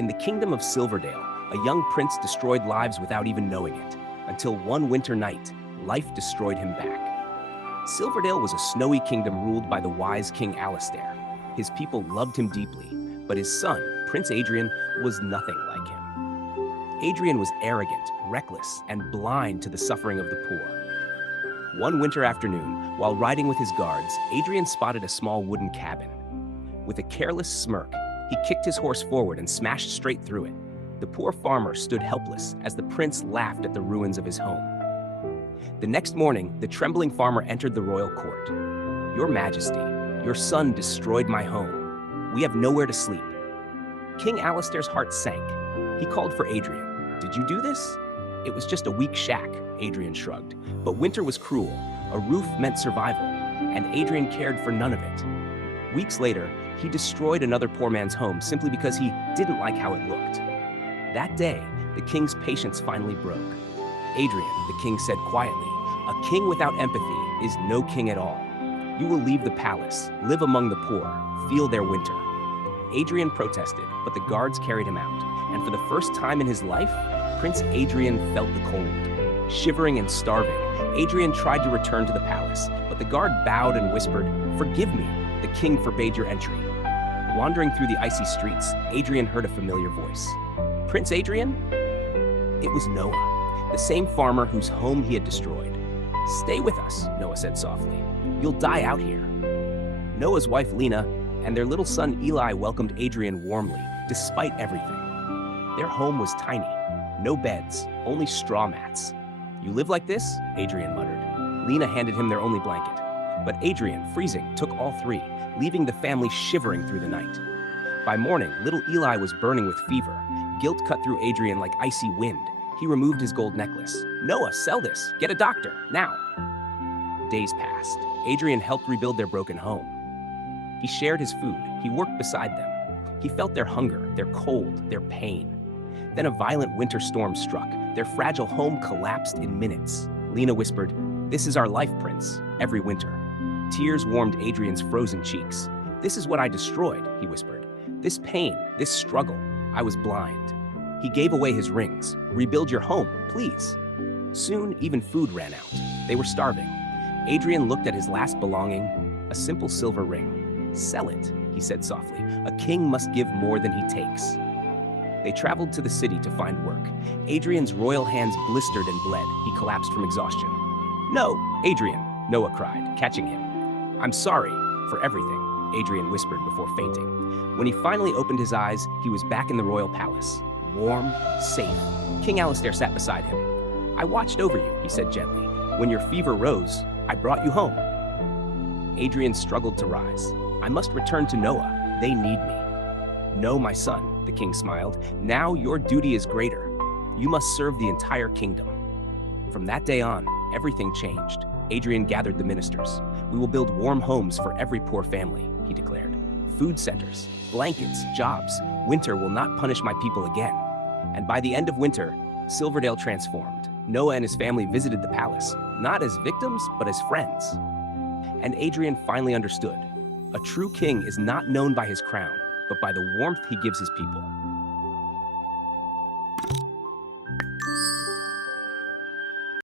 In the kingdom of Silverdale, a young prince destroyed lives without even knowing it, until one winter night, life destroyed him back. Silverdale was a snowy kingdom ruled by the wise King Alistair. His people loved him deeply, but his son, Prince Adrien, was nothing like him. Adrien was arrogant, reckless, and blind to the suffering of the poor. One winter afternoon, while riding with his guards, Adrien spotted a small wooden cabin. With a careless smirk, he kicked his horse forward and smashed straight through it. The poor farmer stood helpless as the prince laughed at the ruins of his home. The next morning, the trembling farmer entered the royal court. "Your Majesty, your son destroyed my home. We have nowhere to sleep." King Alistair's heart sank. He called for Adrien. "Did you do this?" "It was just a weak shack," Adrien shrugged. But winter was cruel. A roof meant survival, and Adrien cared for none of it. Weeks later, he destroyed another poor man's home simply because he didn't like how it looked. That day, the king's patience finally broke. "Adrien," the king said quietly, "a king without empathy is no king at all. You will leave the palace, live among the poor, feel their winter." Adrien protested, but the guards carried him out, and for the first time in his life, Prince Adrien felt the cold. Shivering and starving, Adrien tried to return to the palace, but the guard bowed and whispered, "Forgive me, the king forbade your entry." Wandering through the icy streets, Adrien heard a familiar voice. "Prince Adrien?" It was Noah, the same farmer whose home he had destroyed. "Stay with us," Noah said softly. "You'll die out here." Noah's wife Lena and their little son Eli welcomed Adrien warmly, despite everything. Their home was tiny. No beds, only straw mats. "You live like this?" Adrien muttered. Lena handed him their only blanket. But Adrien, freezing, took all three, leaving the family shivering through the night. By morning, little Eli was burning with fever. Guilt cut through Adrien like icy wind. He removed his gold necklace. "Noah, sell this. Get a doctor, now." Days passed. Adrien helped rebuild their broken home. He shared his food. He worked beside them. He felt their hunger, their cold, their pain. Then a violent winter storm struck. Their fragile home collapsed in minutes. Lena whispered, "This is our life, Prince," every winter. Tears warmed Adrien's frozen cheeks. "This is what I destroyed," he whispered. "This pain, this struggle. I was blind." He gave away his rings. "Rebuild your home, please." Soon, even food ran out. They were starving. Adrien looked at his last belonging, a simple silver ring. "Sell it," he said softly. "A king must give more than he takes." They traveled to the city to find work. Adrien's royal hands blistered and bled. He collapsed from exhaustion. "No, Adrien," Noah cried, catching him. "I'm sorry for everything," Adrien whispered before fainting. When he finally opened his eyes, he was back in the royal palace. Warm, safe. King Alistair sat beside him. "I watched over you," he said gently. "When your fever rose, I brought you home." Adrien struggled to rise. "I must return to Noah. They need me." "No, my son," the king smiled. "Now your duty is greater. You must serve the entire kingdom." From that day on, everything changed. Adrien gathered the ministers. "We will build warm homes for every poor family," he declared. "Food centers, blankets, jobs. Winter will not punish my people again." And by the end of winter, Silverdale transformed. Noah and his family visited the palace, not as victims, but as friends. And Adrien finally understood. A true king is not known by his crown, but by the warmth he gives his people.